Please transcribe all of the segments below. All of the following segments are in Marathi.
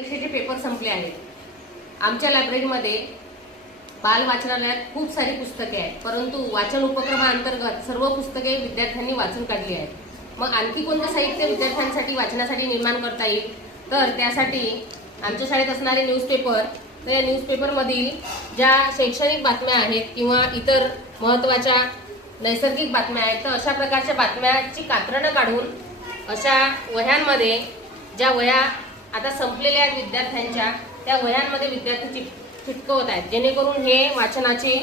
परीक्षेचे पेपर संपले आहेत. आमच्या लायब्ररीमध्ये बाल वाचनालयात खूप सारी पुस्तके आहेत, परंतु वाचन उपक्रमाअंतर्गत सर्व पुस्तके विद्यार्थ्यांनी वाचून काढली आहेत. मग आणखी कोणतं साहित्य विद्यार्थ्यांसाठी वाचनासाठी निर्माण करता येईल, तर त्यासाठी आमच्या शाळेत असणारे न्यूजपेपर, तर या न्यूजपेपरमधील ज्या शैक्षणिक बातम्या आहेत किंवा इतर महत्त्वाच्या नैसर्गिक बातम्या आहेत, तर अशा प्रकारच्या बातम्याची कात्रणं काढून अशा वह्यांमध्ये, ज्या वह्या आता संपलेल्या आहेत विद्यार्थ्यांच्या, त्या वह्यांमध्ये विद्यार्थी चिटकवत आहेत, जेणेकरून हे वाचनाचे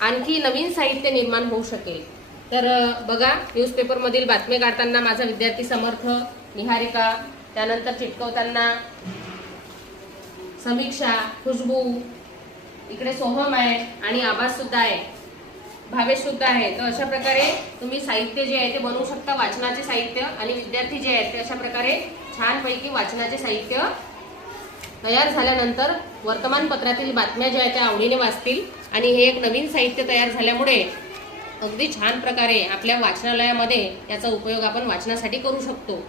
आणखी नवीन साहित्य निर्माण होऊ शकेल. तर बघा, न्यूजपेपरमधील बातमी काढताना माझा विद्यार्थी समर्थ, निहारिका, त्यानंतर चिटकवताना समीक्षा, खुशबू, इकडे सोहम आहे आणि आभास सुद्धा आहे, भावेश सुद्धा आहे. तर अशा प्रकारे तुम्ही साहित्य जे आहे ते बनवू शकता, वाचनाचे साहित्य. आणि विद्यार्थी जे आहेत ते अशा प्रकारे छानपैकी वाचनाचे साहित्य तयार झाल्यानंतर वर्तमानपत्रातील बातम्या ज्या आहेत त्या आवडीने वाचतील. आणि हे एक नवीन साहित्य तयार झाल्यामुळे अगदी छान प्रकारे आपल्या वाचनालयामध्ये याचा उपयोग आपण वाचनासाठी करू शकतो.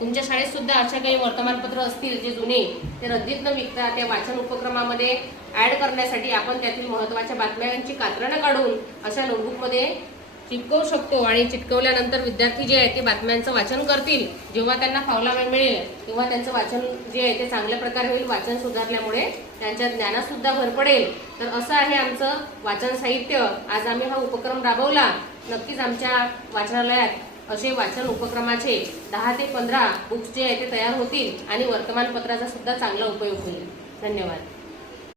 तुमच्या शाळेत सुद्धा अशा काही वर्तमानपत्र असतील जे जुने, ते रद्दीत न विकता त्या वाचन उपक्रमामध्ये ऍड करण्यासाठी आपण त्यातील महत्त्वाच्या बातम्यांची कात्रणं काढून अशा नोटबुकमध्ये चिटकवू शकतो. आणि चिटकवल्यानंतर विद्यार्थी जे आहे ते बातम्यांचं वाचन करतील. जेव्हा त्यांना फावला वेळ मिळेल तेव्हा त्यांचं वाचन जे आहे ते चांगल्या प्रकारे होईल. वाचन सुधारल्यामुळे त्यांच्या ज्ञानात सुद्धा भर पडेल. तर असं आहे आमचं वाचन साहित्य. आज आम्ही हा उपक्रम राबवला. नक्कीच आमच्या वाचनालयात असे वाचन उपक्रमाचे 10 ते 15 बुक्स जे आहे ते तयार होतील आणि वर्तमानपत्राचा सुद्धा चांगला उपयोग होईल. धन्यवाद.